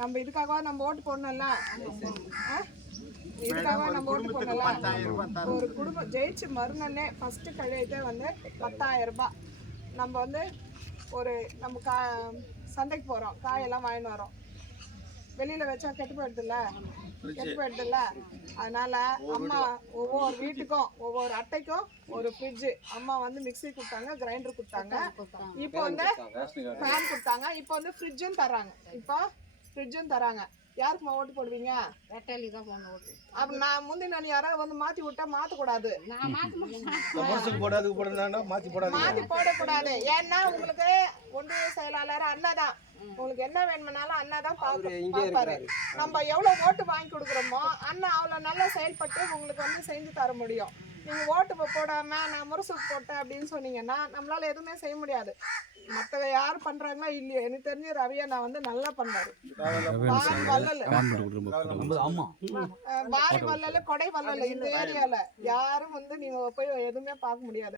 நம்ம இதுக்காக நம்ம ஓட்டு போடணும்ல, இதுக்காக நம்ம ஓட்டு போடணும்ல. ஒரு குடும்பம் ஜெயிச்சு மறுநாளே ஃபர்ஸ்ட் கையெழுத்தே வந்து 10,000 ரூபாய். நம்ம வந்து நம்ம சந்தைக்கு போறோம், காயெல்லாம் வாங்கிட்டு வரோம், வெளியில வச்சா கெட்டு போயிடுதுல்ல. அதனால அம்மா ஒவ்வொரு வீட்டுக்கும் ஒவ்வொரு அட்டைக்கும் ஒரு ஃப்ரிட்ஜ், அம்மா வந்து மிக்ஸி கொடுத்தாங்க, கிரைண்டர் கொடுத்தாங்க, இப்போ வந்து ஃபேன் கொடுத்தாங்க, இப்போ வந்து ஃப்ரிட்ஜும் தராங்க. யாருக்குமா ஓட்டு போடுவீங்க? ரெட்டலி தான் போன ஓட்டு. அப்ப நான் முந்தின யாராவது வந்து மாத்தி விட்டா மாத்தக்கூடாது, மாத்தி போடக்கூடாது. ஏன்னா உங்களுக்கு ஒன்றிய செயலாளர் அண்ணாதான், உங்களுக்கு என்ன வேணும்னாலும் அண்ணாதான் பாப்பாரு. நம்ம எவ்வளவு ஓட்டு வாங்கி கொடுக்குறோமோ அண்ணா அவ்வளவு நல்லா செயல்பட்டு உங்களுக்கு வந்து செஞ்சு தர முடியும். நீங்க ஓட்டு போடாம நான் முரசுக்கு போட்டேன் அப்படின்னு சொன்னீங்கன்னா நம்மளால எதுவுமே செய்ய முடியாது. மற்றவ யாரும் பண்றாங்களா இல்லையோ, எனக்கு தெரிஞ்ச ரவியா நான் வந்து நல்லா பண்ணாரு. வாரி வள்ளல் கொடை வள்ளல் இந்த ஏரியால யாரும் வந்து நீங்க போய் எதுவுமே பார்க்க முடியாது.